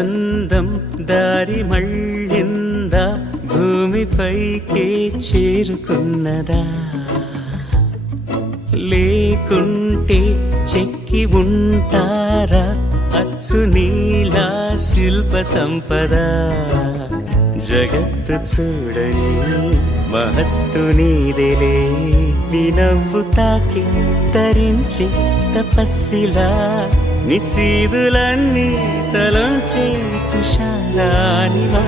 అందం దారి మళ్ళిందా, భూమిపైకే చేరుకున్నదా? లేకుంటే చెక్కి ఉంటారా అచ్చు నీలా శిల్ప సంపద? జగత్తు చూడని మహత్తు నీదేలే, నీ నవ్వు తాకి తరించి తపస్సిలా నిశీదులన్నీ తలంచే తుషారానివా.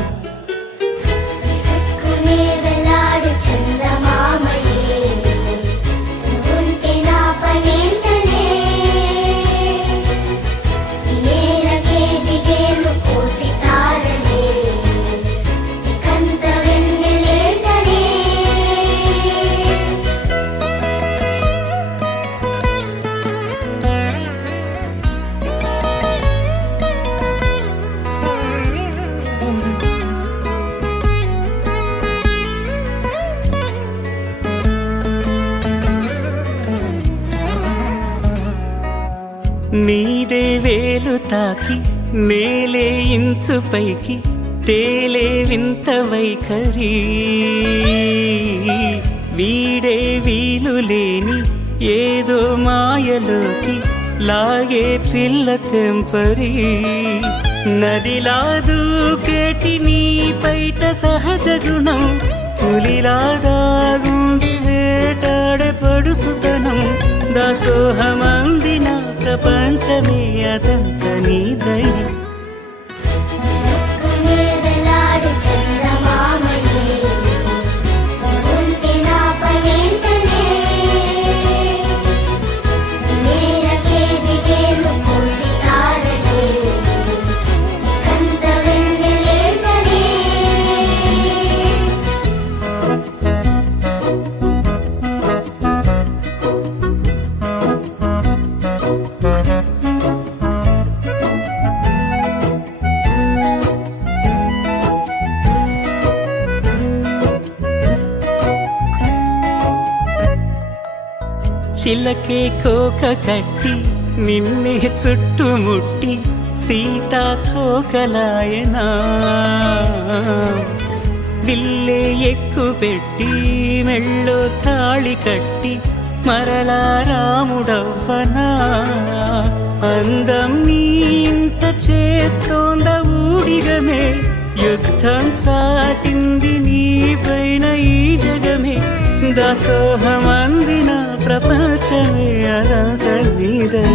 నీదే వేలు తాకి నేలే ఇంచు పైకి తేలే వింత వైఖరి, వీడే వీలు లేని ఏదో మాయలోకి లాగే పిల్ల తెంపరి. నదిలా దూకేటి నీ పైట సహజ గుణం, పులిలా దాగుండి వేటాడే పడుసుతనం. దాసోహమందిన ప్రపంచమే అదంత నీదై. చిలకే కోక కట్టి నిన్నే చుట్టుముట్టి సీతాకోకలాయనా, విల్లే ఎక్కు పెట్టి మెళ్ళో తాళి కట్టి మరలా రాముడవ్వనా. అందం నీ ఇంత చేస్తోంద ఊడిగమే, యుద్ధం చాటింది నీ పైన ఈ జగమే. దాసోహమందిన ప్రపంచమే అదంత నీదై.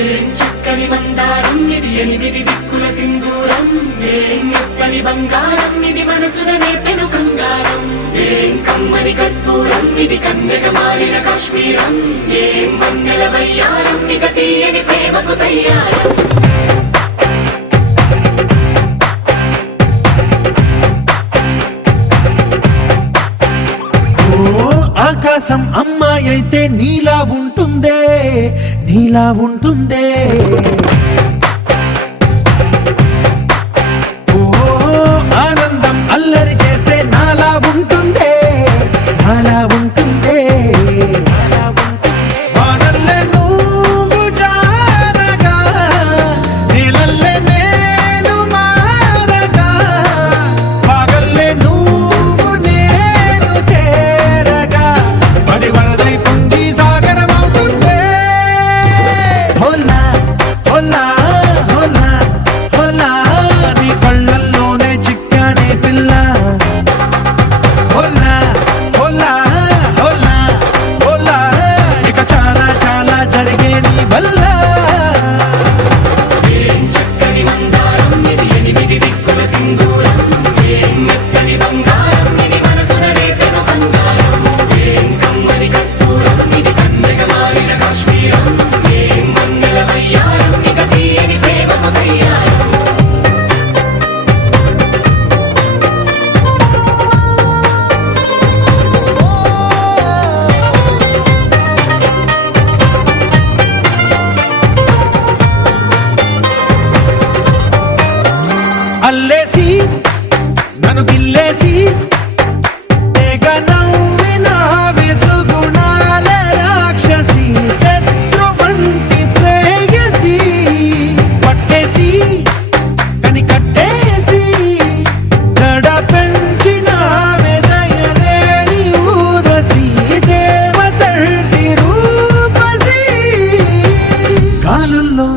ఏం చక్కని మందారం ఇది, ఎనిమిది దిక్కుల సింధూరం. ఏం మెత్తని బంగారం ఇది, మనసున నేపెను కంగారం. ఏం కమ్మని కర్పూరం ఇది, కన్నెగ మారిన కాశ్మీరం. ఏం వన్నెల వయ్యారం ఇక తీయని ప్రేమకు తయ్యారం. ఆకాశం అమ్మాయి అయితే నీలా ఉంటుందే, నీలా ఉంటుందే. ఓ ఆనందం అల్లరి చేస్తే నాలా ఉంటుందే, నాలా ఉంటుందే. వానల్లే నువ్వు జారగా, నీలల్లే నేను మారగా, పగల్లే నువ్వు నేను చేరగా, పడి వరదై పొంగి సాగరమవుతుందే. హోలా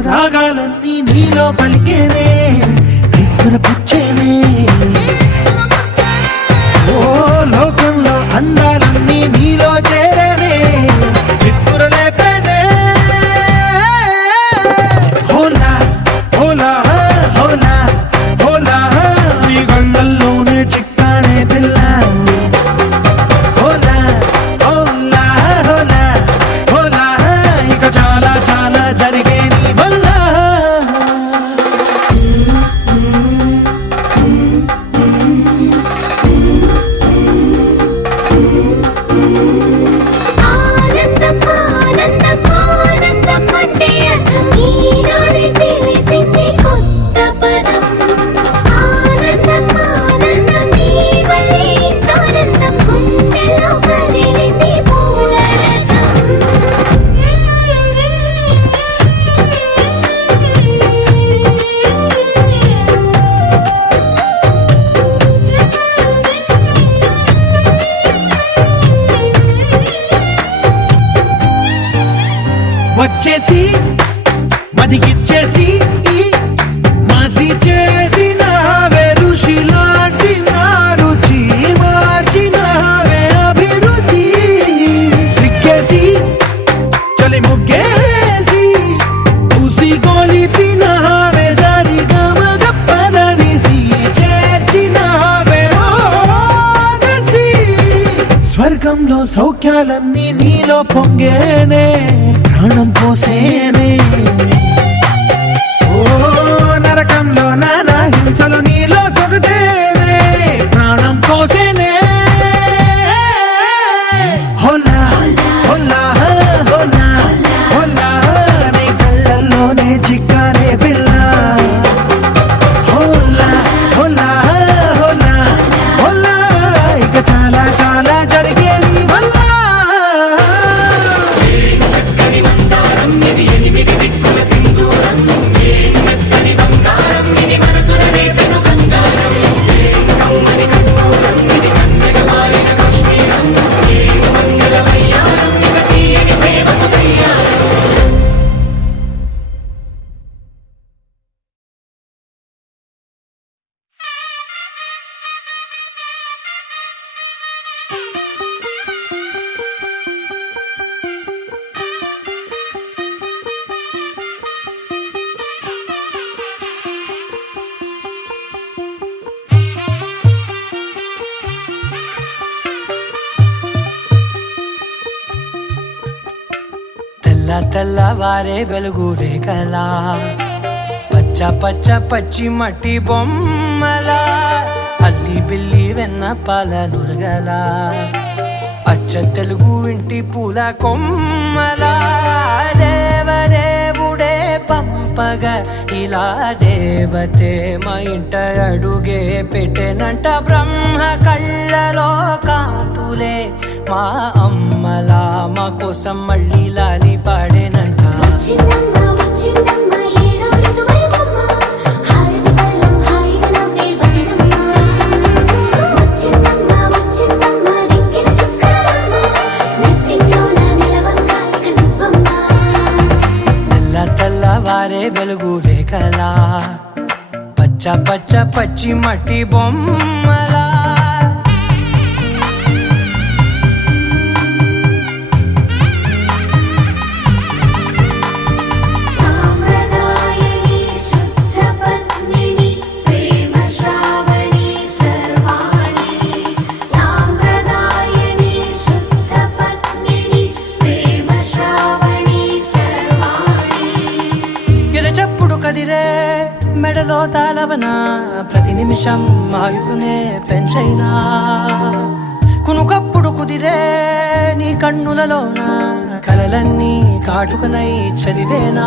రాగాలన్నీ నీలో పలికేనే నిప్పుర పుచ్చేనే ఓ లోకంలో అందాలన్నీ నీలో చేరనే నిప్పుర లేపేనే హోలా హోలా హోలా హోలా నీ గంగల్లోనే చిక్కానే పిల్ల హోలా హోలా హోలా హోలా ఇక చాలా చాలా జరిగే నీ వల్ల ఆనందం ఆనందం ఆనందం అంటే అర్థం ఈనాడే తెలిసింది కొత్త పదం ఆనందం ఆనందం నీ వల్లే ఇంత ఆనందం గుండెలో కదిలింది పూల వచ్చేసి మదిగిచ్చేసి మాసి చేసినావే ఋషిలాంటి నా రుచి మార్చినావే అభిరుచి సిగ్గేసి చలి ముగ్గేసి ఉసి గోలిపినావే సరి గమగప్పదనిసి చేర్చినావే ఓదసి స్వర్గంలో సౌఖ్యాలన్నీ నీలో పొంగేనే ప్రాణం పోసేనే ఓ నరకంలో నానా హింసలు నీలో సొగసేనే ప్రాణం పోసేనే హోలా హోలా హోలా హోలా నీ కళ్ళల్లోనే చిక్కానే పిల్ల హోలా హోలా హోలా హోలా ఇక చాలా చాలా జరిగే నీ వల్ల చక్కని మందారం ఇది ఎనిమిది దిక్కుల సింధూరం ఏం మెత్తని బంగారం ఇది మనసున రేపెను బంగారం ఏం కమ్మని కర్పూరం ఇది కన్నెగ మారిన కాశ్మీరం ఏం మంగళ వయ్యారం ఇక తీయని ప్రేమకు తయ్యారం తెల్ల తెల్లవారే వెలుగు రేఖలా పచ్చ పచ్చ పచ్చి మట్టి బొమ్మలా అల్లి బిల్లి వెన్న పాల నురగలా అచ్చ తెలుగు ఇంటి పూల కొమ్మలా దేవదేవుడే పంపగా ఇలా దేవతే మా ఇంట అడుగే పెట్టెనంట బ్రహ్మ కళ్ళలో కాంతులే మా అమ్మలా మా కోసం మళ్ళీ లాలి పాడేనంట వచ్చిందమ్మ వచ్చిందమ్మ ఏడో ఋతువైవమ్మ హారతి పళ్ళం హాయిగా నవ్వే వదనమ్మ వచ్చిందమ్మ వచ్చిందమ్మ దిక్కిన చుక్కలమ్మ నెట్టింట్లోన నిలవంగా ఇక నువ్వమ్మ తెల్ల తెల్లవారే వెలుగు రేఖలా పచ్చ పచ్చ పచ్చి మట్టి బొమ్మలా సాంప్రదాయని శుద్ధ పద్మిని ప్రేమ శ్రావణి సర్వాణి సాంప్రదాయని శుద్ధ పద్మిని ప్రేమ శ్రావణి సర్వాణి ఎరచప్పుడు కదిరే మెడలో తాళవన ప్రతి నిమిషం ఆయుధునే పెంచైనా కునుకప్పుడు కుదిరే నీ కన్నులలోన కలలన్నీ కాటుకనై చదివేనా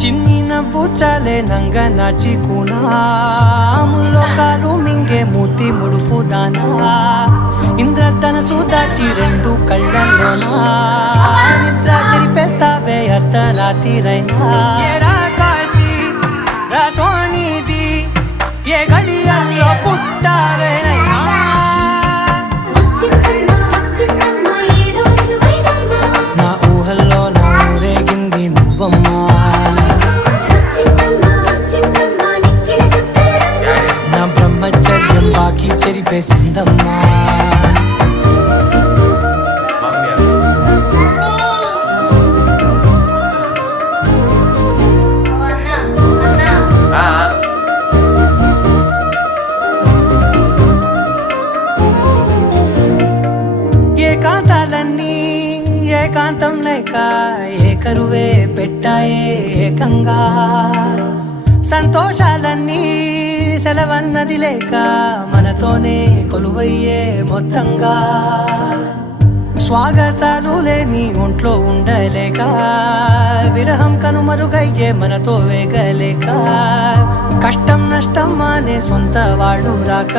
చిన్ని నవ్వు చాలే నంగ నాచి కూనాముల్లో కాలు మింగే మూతి ముడుపు దానా ఇంద్రధనసు దాచి రెండు కళ్ళల్లోనా నిద్ర చెరిపేస్తావే అర్ధరాత్రిరైనా ఏరా కాశీ రా సోనిది ఏ గడియల్లో పుట్టావేనైనా వచ్చిందమ్మ వచ్చిందమ్మ ఏడో ఋతువైవమ్మ నా ఊహల్లో నా ఊరేగింది నువ్వమ్మా కలిపేసిందమ్మా. ఏకాంతాలన్నీ ఏకాంతం లేక ఏకరువే పెట్టాయే ఏకంగా. సంతోషాలన్నీ సెలవన్నది లేక మనతోనే కొలువయ్యే మొత్తంగా. స్వాగతాలు లేని ఒంట్లో ఉండలేక విరహం కనుమరుగయ్యే మనతో వేగలేక. కష్టం నష్టం అనే సొంత వాళ్ళు రాక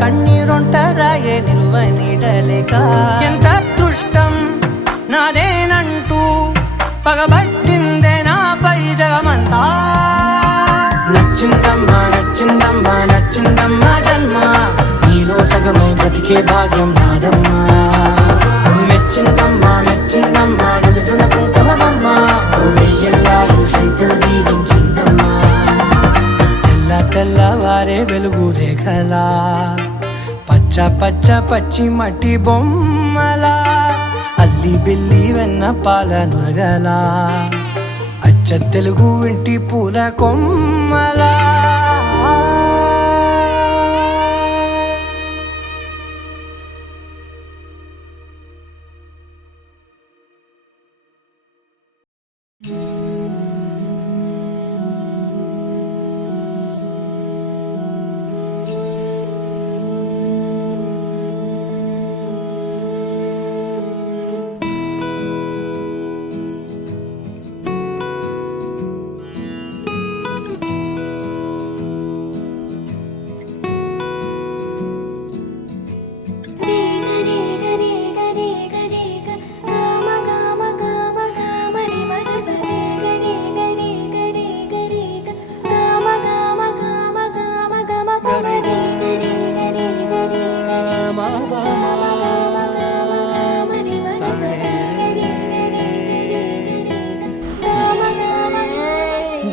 కన్నీరొంటరాయే నిలువ నీడలేక. ఎంత అదృష్టం నాదేనంటూ పగబట్టిందే నాపై జగమంతా. నచ్చిందమ్మా నచ్చిందమ్మా నచ్చిందమ్మా జన్మ, నీలో సగమై బ్రతికే భాగ్యం నాదమ్మా. మెచ్చిందమ్మా మెచ్చిందమ్మా నిలుతున్న కుంకుమమ్మా, వెయ్యల్లాలు శంకులు దీవించిందమ్మా. తెల్ల తెల్లవారే వెలుగు రేఖలా పచ్చ పచ్చ పచ్చి మట్టి బొమ్మలా అల్లి బిల్లి వెన్న పాల నురగలా అచ్చ తెలుగు ఇంటి పూల కొమ్మలా.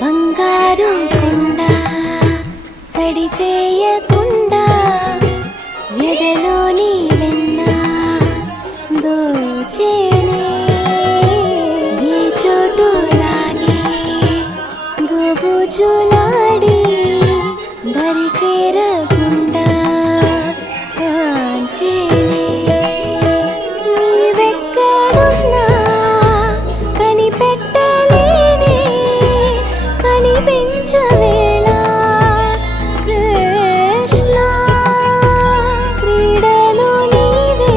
బంగారు కొండ సడి చేయకుండా ఎదలోని వెన్న దోచేనే. ఏ చోటు లాగే గోబుజులాడి దరి చేరకుండా కాంచేనే. నీవెక్కడున్నా కనిపెట్టలేనే కనిపించవేళ కృష్ణ. క్రీడలు నీవే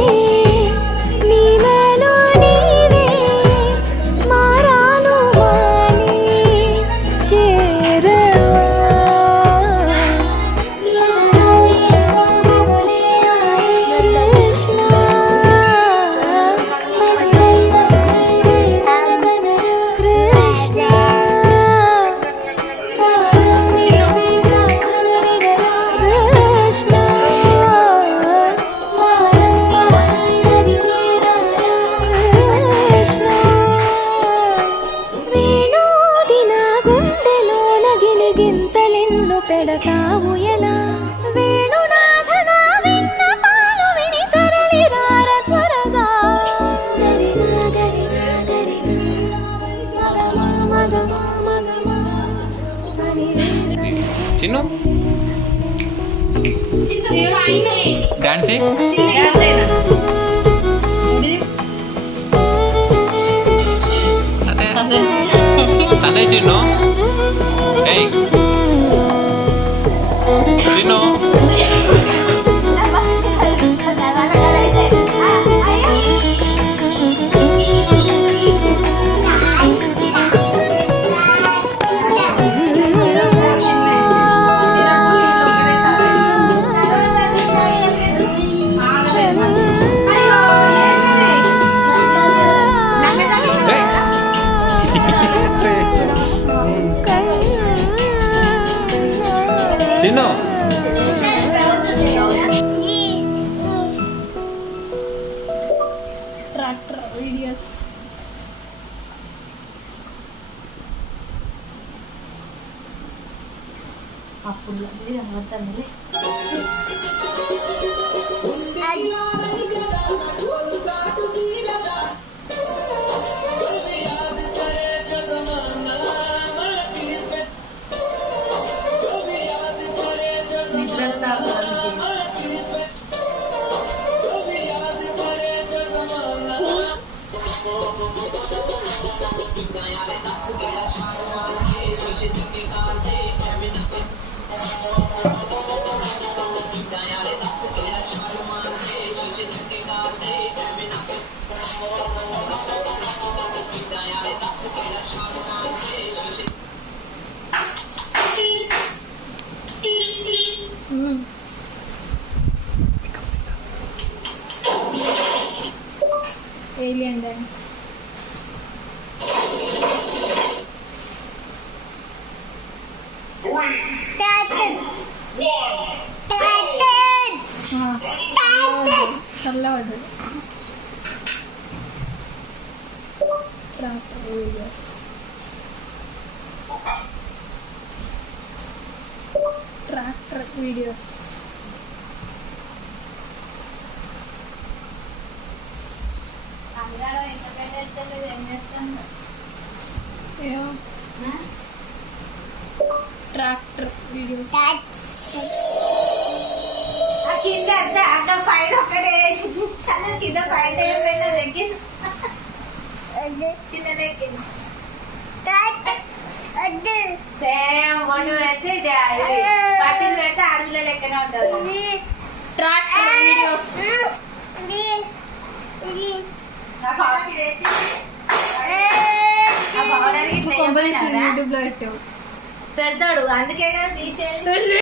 నీలలో నీవే మారాను మాని చేరవా. కృష్ణ కృష్ణ పెడతావు ఎలా వేణునాథన విన్నపాలు విని తరలి రార త్వరగా. గరిగా గరిగా గరిగా మగమా మగమా మగమా సని రే సని చిన్ను డాన్స్ సందే చిన్ను. ఏయ్ చిన్ను చిన్ను అప్పుడు ఏలియన్ డాన్స్. చల్లబడ్డది. Tractor videos. Tractor video tractor videos YouTube లో పెట్టావు పెడతాడు అందుకే